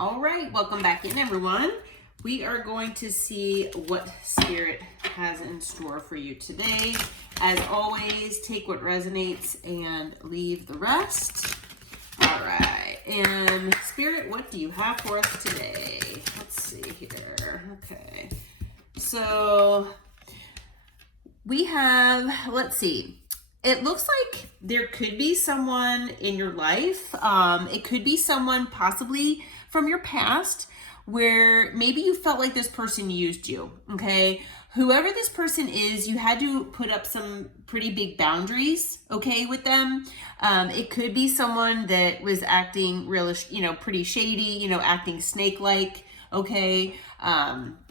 All right, welcome back in, everyone. We are going to see what Spirit has in store for you today. As always, take what resonates and leave the rest. All right, and Spirit, what do you have for us today? Let's see here. Okay, so we have, let's see. It looks like there could be someone in your life. It could be someone possibly from your past where maybe you felt like this person used you, okay? Whoever this person is, you had to put up some pretty big boundaries, okay, with them. It could be someone that was acting really, pretty shady, acting snake-like, okay?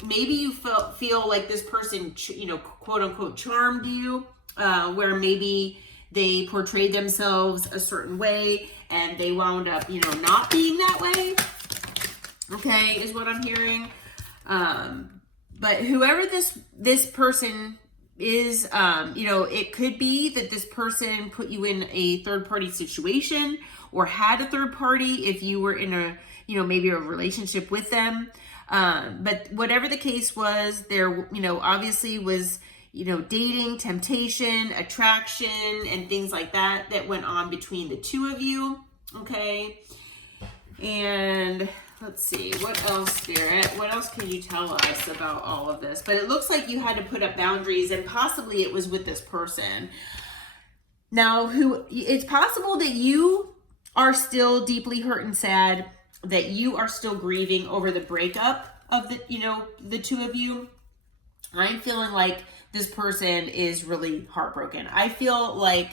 Maybe you feel like this person, quote unquote, charmed you. Where maybe they portrayed themselves a certain way and they wound up, not being that way. Okay, is what I'm hearing. But whoever this person is, it could be that this person put you in a third party situation or had a third party if you were in a, maybe a relationship with them. But whatever the case was, there, obviously was, dating, temptation, attraction, and things like that went on between the two of you, okay? And let's see, what else, Spirit? What else can you tell us about all of this? But it looks like you had to put up boundaries, and possibly it was with this person. Now, it's possible that you are still deeply hurt and sad, that you are still grieving over the breakup of the two of you. I'm feeling like this person is really heartbroken. I feel like,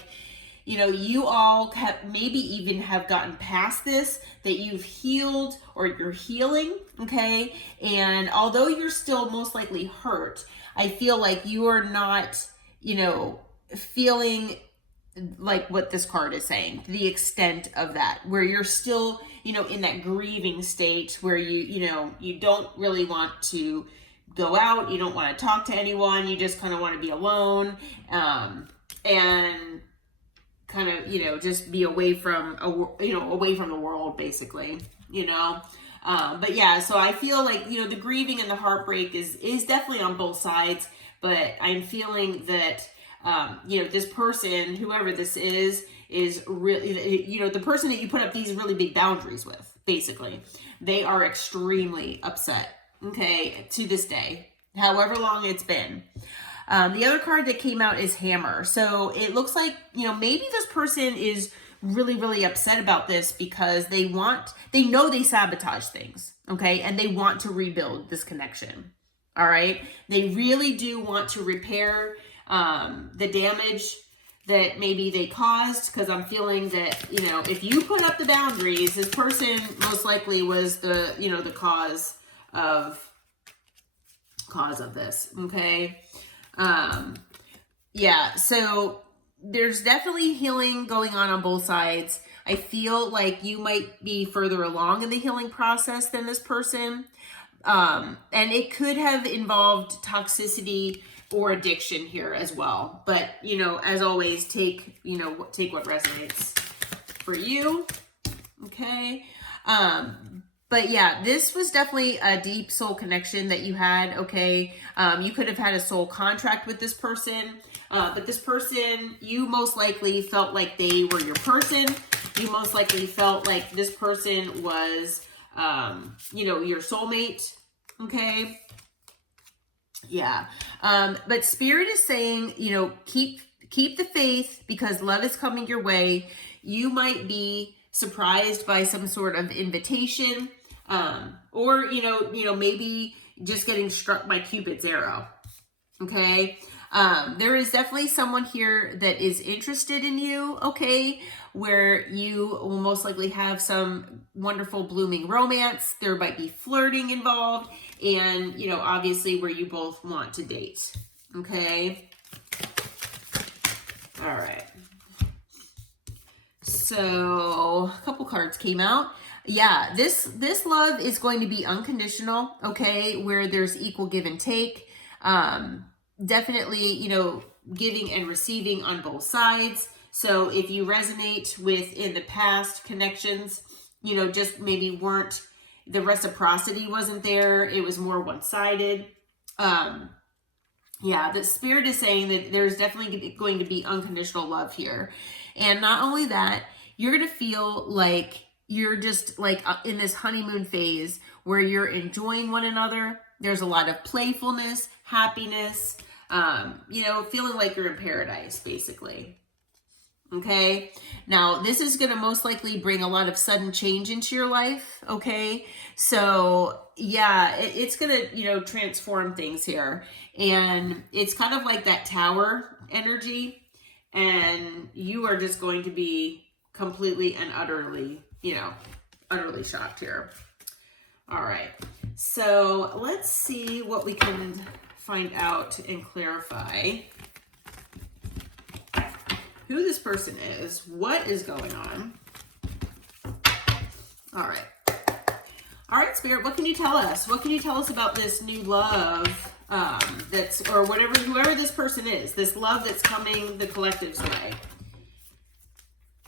you all maybe even have gotten past this, that you've healed or you're healing, okay? And although you're still most likely hurt, I feel like you are not, feeling like what this card is saying, the extent of that, where you're still, in that grieving state where you don't really want to go out, you don't want to talk to anyone, you just kind of want to be alone, and kind of, just be away from, away from the world, basically, but yeah, so I feel like, the grieving and the heartbreak is definitely on both sides, but I'm feeling that, this person, whoever this is really, the person that you put up these really big boundaries with, basically, they are extremely upset. Okay, to this day, however long it's been. The other card that came out is Hammer. So it looks like, maybe this person is really, really upset about this because they know they sabotage things, okay? And they want to rebuild this connection, all right? They really do want to repair the damage that maybe they caused, because I'm feeling that, if you put up the boundaries, this person most likely was the cause of this, okay? Yeah, so there's definitely healing going on both sides. I feel like you might be further along in the healing process than this person. And it could have involved toxicity or addiction here as well. But, as always, take what resonates for you, okay? But yeah, this was definitely a deep soul connection that you had, okay? You could have had a soul contract with this person, but this person, you most likely felt like they were your person. You most likely felt like this person was, your soulmate, okay? Yeah, but Spirit is saying, keep the faith, because love is coming your way. You might be surprised by some sort of invitation, or, maybe just getting struck by Cupid's arrow. Okay. There is definitely someone here that is interested in you. Okay. Where you will most likely have some wonderful blooming romance. There might be flirting involved, and, obviously where you both want to date. Okay. All right. So a couple cards came out. Yeah, this love is going to be unconditional, okay, where there's equal give and take. Definitely, giving and receiving on both sides. So if you resonate with in the past connections, just maybe weren't the reciprocity wasn't there. It was more one-sided. Yeah, the Spirit is saying that there's definitely going to be unconditional love here. And not only that, you're going to feel like you're just like in this honeymoon phase where you're enjoying one another. There's a lot of playfulness, happiness, feeling like you're in paradise, basically. Okay. Now, this is going to most likely bring a lot of sudden change into your life. Okay. So yeah, it's going to, transform things here. And it's kind of like that tower energy. And you are just going to be completely and utterly shocked here. All right. So let's see what we can find out and clarify who this person is, what is going on. All right. All right, Spirit, what can you tell us? What can you tell us about this new love whoever this person is, this love that's coming the collective's way?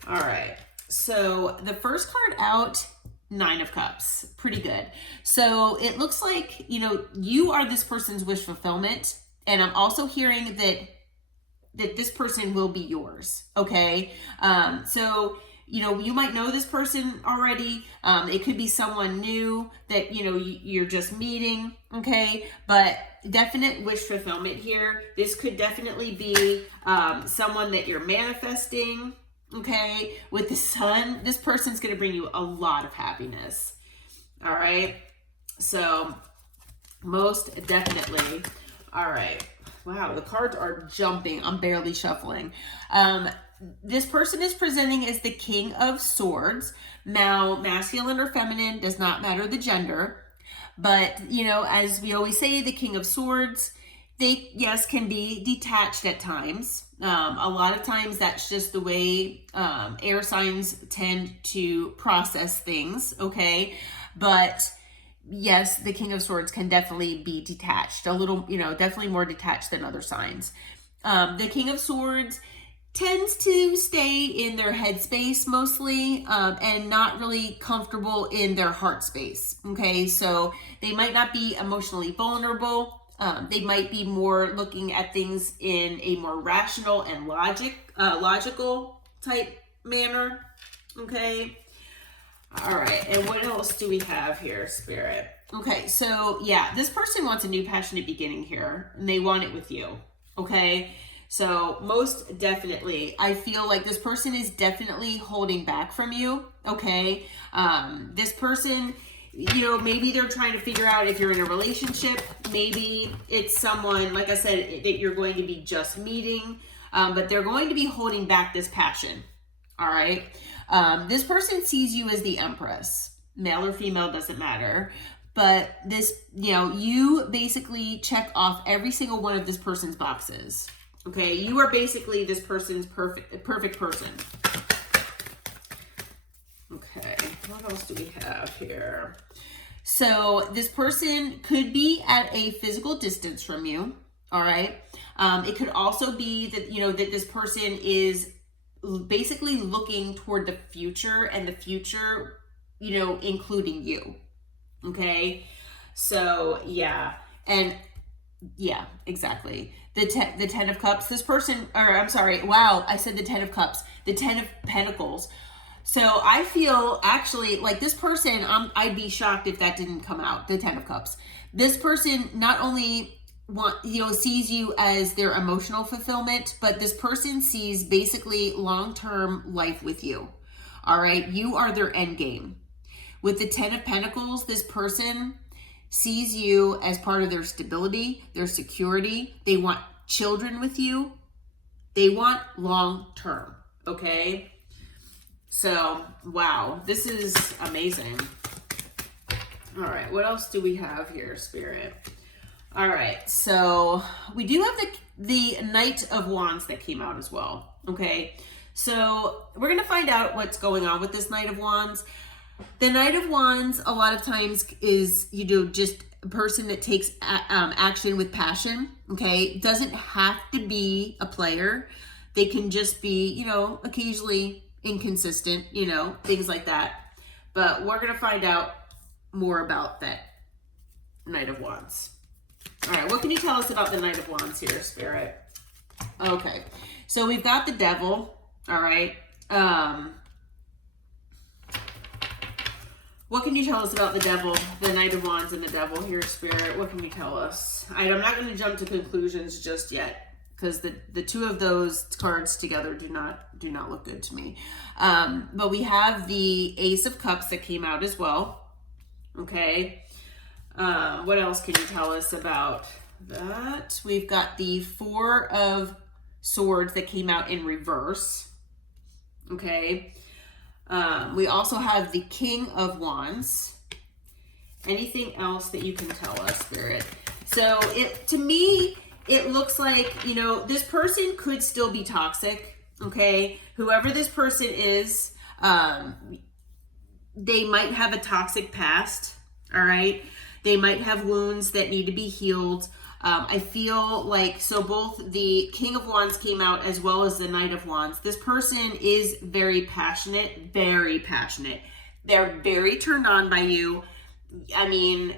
All right. So the first card out, 9 of Cups. Pretty good. So it looks like, you are this person's wish fulfillment. And I'm also hearing that this person will be yours. Okay. So, you might know this person already. It could be someone new that, you're just meeting. Okay. But definite wish fulfillment here. This could definitely be someone that you're manifesting. Okay. With the Sun, this person's going to bring you a lot of happiness. All right. So most definitely. All right. Wow, the cards are jumping. I'm barely shuffling. This person is presenting as the King of Swords. Now, masculine or feminine does not matter the gender. But, as we always say, the King of Swords, they, yes, can be detached at times. A lot of times that's just the way air signs tend to process things, okay? But yes, the King of Swords can definitely be detached, a little, definitely more detached than other signs. The King of Swords tends to stay in their head space mostly, and not really comfortable in their heart space. Okay, so they might not be emotionally vulnerable. They might be more looking at things in a more rational and logical type manner. Okay. All right, and what else do we have here, Spirit? Okay, so yeah, this person wants a new passionate beginning here, and they want it with you, okay? So most definitely, I feel like this person is definitely holding back from you, okay? This person, maybe they're trying to figure out if you're in a relationship. Maybe it's someone, like I said, that you're going to be just meeting, but they're going to be holding back this passion, all right? This person sees you as the Empress. Male or female, doesn't matter. But this, you basically check off every single one of this person's boxes. Okay, you are basically this person's perfect person. Okay, what else do we have here? So this person could be at a physical distance from you, all right? It could also be that, that this person is basically looking toward the future, and the future, including you. Okay. So yeah. And yeah, exactly. The 10 of Cups, this person, or I'm sorry. Wow. I said the 10 of Cups, the 10 of Pentacles. So I feel actually like this person, I'd be shocked if that didn't come out. The 10 of Cups, this person not only sees you as their emotional fulfillment, but this person sees basically long-term life with you. All right. You are their end game. With the 10 of Pentacles, this person sees you as part of their stability, their security. They want children with you. They want long-term. Okay. So, wow, this is amazing. All right. What else do we have here, Spirit? All right, so we do have the Knight of Wands that came out as well, okay? So we're going to find out what's going on with this Knight of Wands. The Knight of Wands, a lot of times, is, just a person that takes action with passion, okay? It doesn't have to be a player. They can just be, occasionally inconsistent, things like that. But we're going to find out more about that Knight of Wands. All right, what can you tell us about the Knight of Wands here, Spirit? Okay, so we've got the Devil, all right. What can you tell us about the Devil, the Knight of Wands and the Devil here, Spirit? What can you tell us? I'm not going to jump to conclusions just yet, because the two of those cards together do not look good to me. But we have the Ace of Cups that came out as well. Okay. What else can you tell us about that? We've got the Four of Swords that came out in reverse. Okay. We also have the King of Wands. Anything else that you can tell us, Spirit? So to me, it looks like, you know, this person could still be toxic. Okay. Whoever this person is, they might have a toxic past. All right. They might have wounds that need to be healed. I feel like, so both the King of Wands came out as well as the Knight of Wands. This person is very passionate, very passionate. They're very turned on by you. I mean,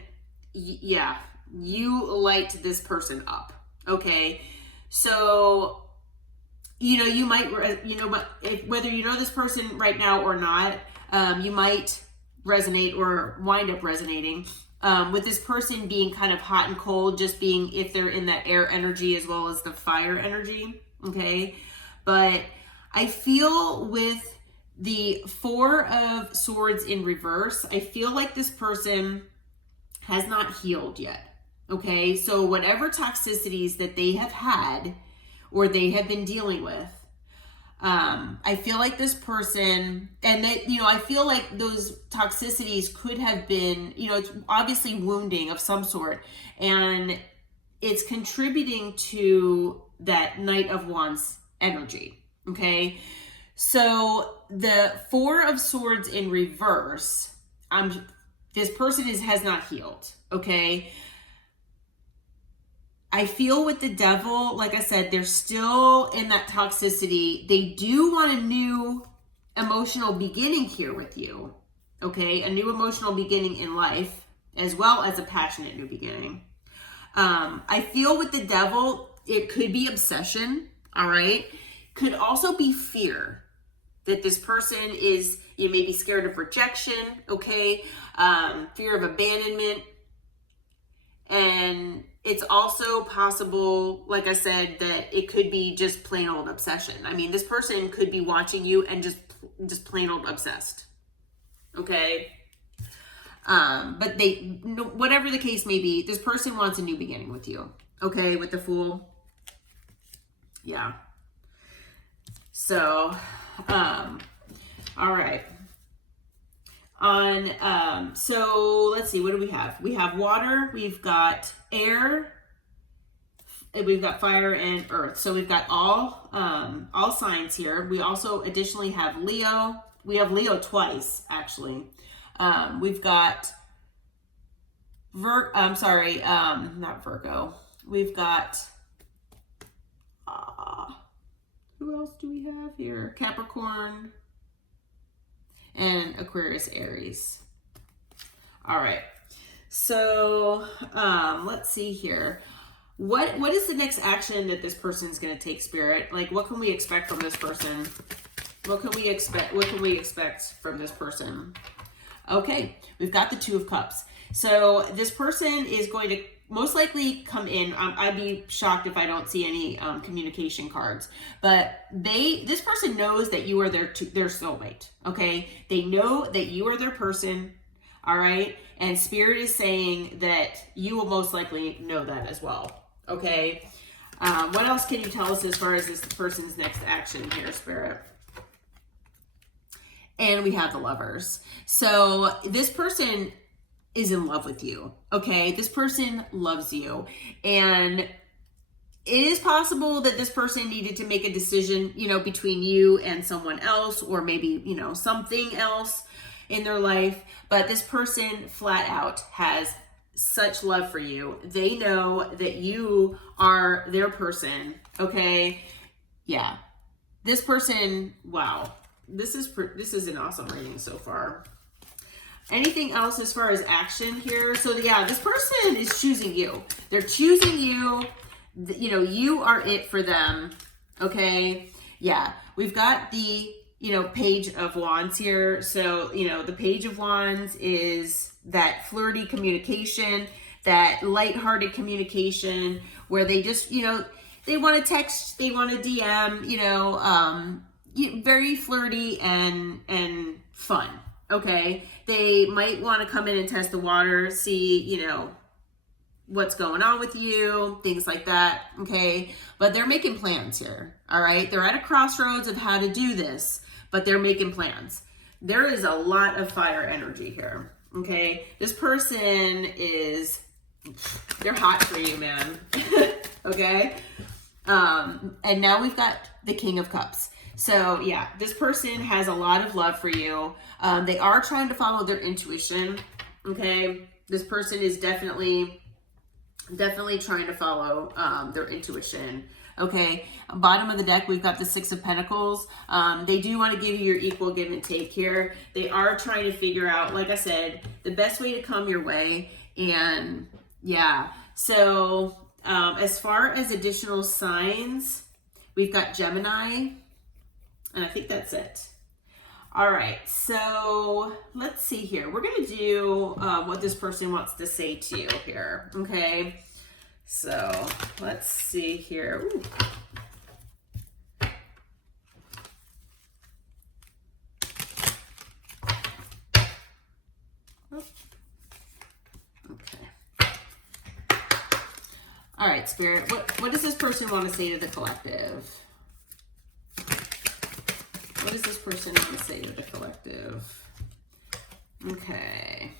yeah, you light this person up. Okay. So, you know, you might, you know, whether you know this person right now or not, you might resonate or wind up resonating with this person being kind of hot and cold, just being if they're in that air energy as well as the fire energy. Okay. But I feel with the Four of Swords in reverse, I feel like this person has not healed yet. Okay. So whatever toxicities that they have had or they have been dealing with, I feel like this person, and that, you know, I feel like those toxicities could have been, you know, it's obviously wounding of some sort, and it's contributing to that Knight of Wands energy. Okay. So the Four of Swords in reverse, this person has not healed. Okay. I feel with the Devil, like I said, they're still in that toxicity. They do want a new emotional beginning here with you. Okay. A new emotional beginning in life, as well as a passionate new beginning. I feel with the Devil, it could be obsession. All right. Could also be fear that this person is, you may be scared of rejection. Okay. Fear of abandonment. And it's also possible, like I said, that it could be just plain old obsession. I mean, this person could be watching you and just plain old obsessed. Okay. But whatever the case may be, this person wants a new beginning with you. Okay. With the Fool. Yeah. So, all right. So let's see, what do we have? We have water, we've got air, and we've got fire and earth. So we've got all signs here. We also additionally have Leo. We have Leo twice, actually. We've got not Virgo. We've got, who else do we have here? Capricorn and Aquarius, Aries. All right. So let's see here. What is the next action that this person's going to take, Spirit? Like, what can we expect from this person? What can we expect from this person? Okay, we've got the Two of Cups. So this person is going to most likely come in. I'd be shocked if I don't see any communication cards, but this person knows that you are their soulmate. Okay. They know that you are their person. All right. And Spirit is saying that you will most likely know that as well. Okay. What else can you tell us as far as this person's next action here, Spirit? And we have the Lovers. So this person is in love with you. Okay. This person loves you. And it is possible that this person needed to make a decision, you know, between you and someone else, or maybe, you know, something else in their life. But this person flat out has such love for you. They know that you are their person. Okay. Yeah. This person, wow. This is an awesome reading so far. Anything else as far as action here? So yeah, this person is choosing you. They're choosing you. You know, you are it for them. Okay. Yeah. We've got the, you know, Page of Wands here. So, you know, the Page of Wands is that flirty communication, that lighthearted communication where they just, you know, they want to text, they want to DM, you know, very flirty and fun. Okay. They might want to come in and test the water, see, you know, what's going on with you, things like that. Okay. But they're making plans here. All right. They're at a crossroads of how to do this, but they're making plans. There is a lot of fire energy here. Okay. This person is, they're hot for you, man. Okay. And now we've got the King of Cups. So yeah, this person has a lot of love for you. They are trying to follow their intuition. Okay. This person is definitely trying to follow their intuition. Okay. Bottom of the deck, we've got the Six of Pentacles. They do want to give you your equal give and take here. They are trying to figure out, like I said, the best way to come your way. And yeah, so as far as additional signs, we've got Gemini, and I think that's it. All right, so let's see here. We're going to do what this person wants to say to you here, okay? So let's see here. Ooh. Okay. All right, Spirit, what does this person want to say to the collective? What does this person want to say to the collective? Okay.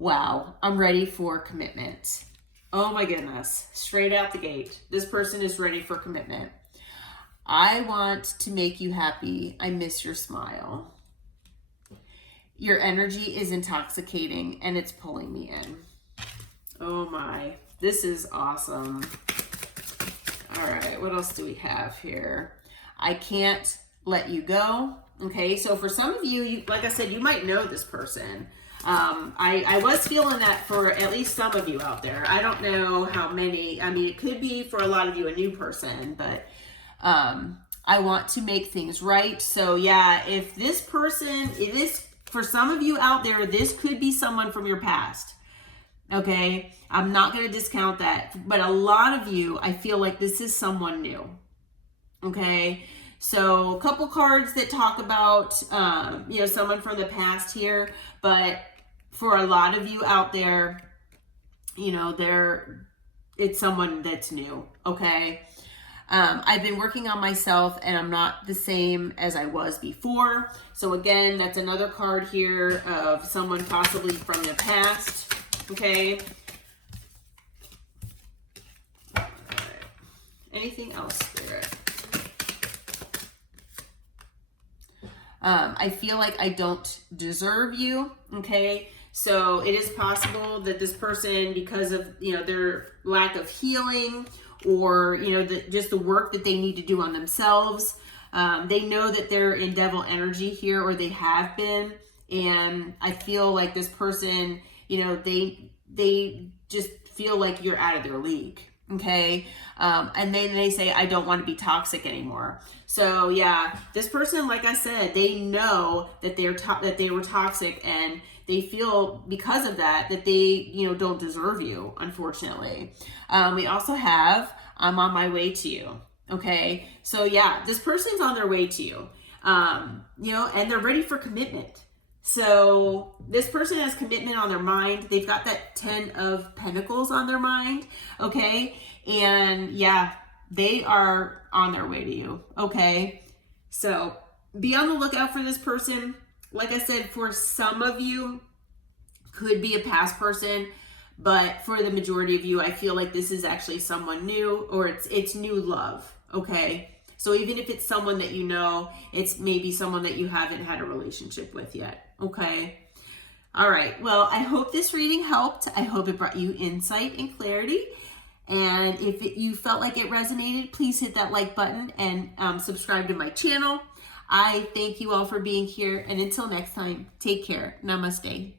Wow, I'm ready for commitment. Oh my goodness, straight out the gate. This person is ready for commitment. I want to make you happy. I miss your smile. Your energy is intoxicating and it's pulling me in. Oh my, this is awesome. All right, what else do we have here? I can't let you go. Okay, so for some of you, like I said, you might know this person. I was feeling that for at least some of you out there. I don't know how many. I mean, it could be for a lot of you a new person, but I want to make things right. So yeah, if this person, it is for some of you out there, this could be someone from your past. Okay, I'm not going to discount that, but a lot of you, I feel like this is someone new. Okay. So a couple cards that talk about, you know, someone from the past here, but for a lot of you out there, you know, it's someone that's new. Okay. I've been working on myself and I'm not the same as I was before. So again, that's another card here of someone possibly from the past. Okay. All right. Anything else, Spirit? I feel like I don't deserve you. Okay. So it is possible that this person, because of, you know, their lack of healing or, you know, just the work that they need to do on themselves, they know that they're in devil energy here, or they have been. And I feel like this person, you know, they just feel like you're out of their league. Okay. And then they say, I don't want to be toxic anymore. So yeah, this person, like I said, they know that that they were toxic, and they feel because of that they, you know, don't deserve you, unfortunately. We also have, I'm on my way to you. Okay. So yeah, this person's on their way to you, you know, and they're ready for commitment. So this person has commitment on their mind. They've got that 10 of Pentacles on their mind. Okay. And yeah, they are on their way to you. Okay. So be on the lookout for this person. Like I said, for some of you, could be a past person, but for the majority of you, I feel like this is actually someone new, or it's new love. Okay. So even if it's someone that you know, it's maybe someone that you haven't had a relationship with yet. Okay. All right. Well, I hope this reading helped. I hope it brought you insight and clarity. And if you felt like it resonated, please hit that like button and subscribe to my channel. I thank you all for being here. And until next time, take care. Namaste.